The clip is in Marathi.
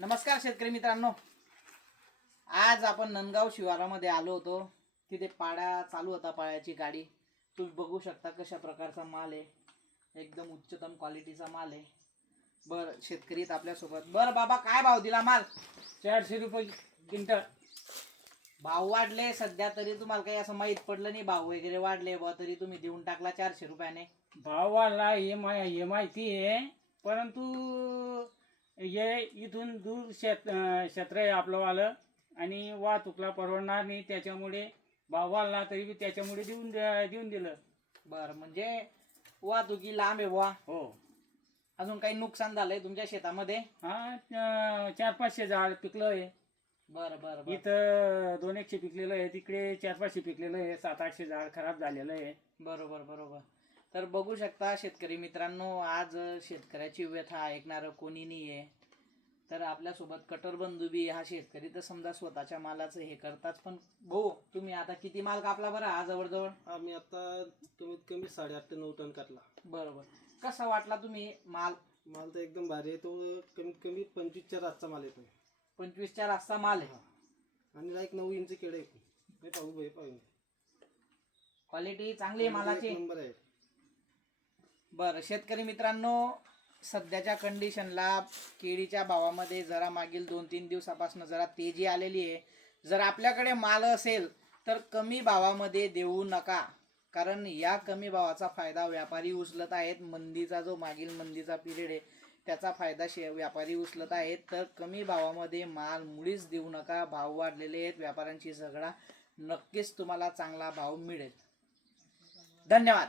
नमस्कार शेतकरी मित्रांनो, आज आपण नंदगाव शिवारामध्ये आलो होतो. तिथे पाडा चालू होता, पाळ्याची गाडी. तुम्ही बघू शकता कशा प्रकारचा माल आहे, एकदम उच्चतम क्वालिटीचा माल आहे. बर शेतकरी आपल्यासोबत. बर बाबा, काय भाव दिला माल? 400 रुपये क्विंटल. भाव वाढले सध्या, तरी तुम्हाला काही असं माहित पडलं नाही भाव वगैरे वाढले बा, तरी तुम्ही देऊन टाकला 400 रुपयाने. भाव वाढला हे माहिती आहे, परंतु हे इथून दूर क्षेत्र आहे आपलं वालं आणि वाहतूकला परवडणार नाही, त्याच्यामुळे भाव वाढला तरी बी त्याच्यामुळे देऊन दिलं. बर, म्हणजे वाहतुकी लांब आहे बुवा. हो. अजून काही नुकसान झालंय तुमच्या शेतामध्ये? हा, 400-500 झाड पिकलं आहे. बरं बरं बरं. इथं 200 पिकलेलं आहे, तिकडे 400-500 पिकलेलं आहे, 700-800 झाड खराब झालेलं आहे. बरोबर बरोबर. तर बघू शकता शेतकरी मित्रांनो, आज शेतकऱ्याची व्यथा ऐकणारं कोणी नाही आहे. तर आपल्यासोबत कटर बंधू बी हा शेतकरी तर समजा स्वतःच्या मालाचं हे करतात. पण भाऊ, तुम्ही आता किती माल कापला बरं हा जवळजवळ? आम्ही आता कमीत कमी 8.5 ते 9 टन काढला. बरोबर. कसा वाटला तुम्ही माल? माल तर एकदम भारी आहे. तो कमीत कमी 25च्या रातचा माल येतो. 25च्या रास्ता माल आहे आणि लाईक 9 इंच केळे हे पाहू क्वालिटी चांगली आहे मालाची. नंबर आहे. बरं शेतकरी मित्रांनो, सध्याच्या कंडिशनला केळीच्या भावामध्ये जरा मागील 2-3 दिवसापासून जरा तेजी आलेली आहे. जर आपल्याकडे माल असेल तर कमी भावामध्ये देऊ नका, कारण या कमी भावाचा फायदा व्यापारी उचलत आहेत. मंदीचा जो मागील मंदीचा पिरियड आहे त्याचा फायदा व्यापारी उचलत आहेत. तर कमी भावामध्ये माल मुळीच देऊ नका. भाव वाढलेले आहेत, व्यापाऱ्यांची झगडा. नक्कीच तुम्हाला चांगला भाव मिळेल. धन्यवाद.